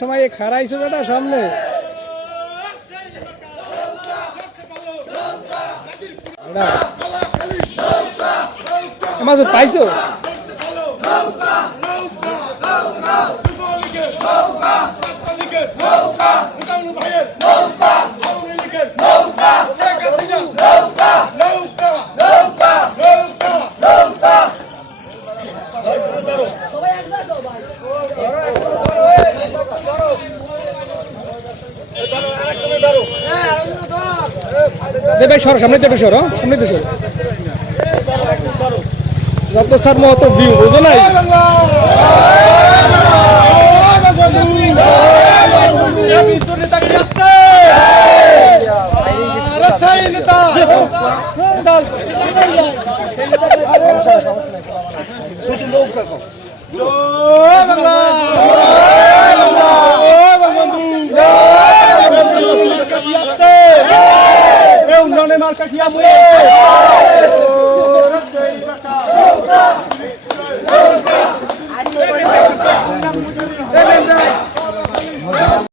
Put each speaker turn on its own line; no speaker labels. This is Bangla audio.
সময় খারাইছো বেটা সামনে। মাঝে পাইছো? দে ভাই সরো সামনে দেবে সরো সামনে দিয়ে সরো। যত মত ভিউ বুঝো নাই?
marca de amor! Segurança aí pra cá!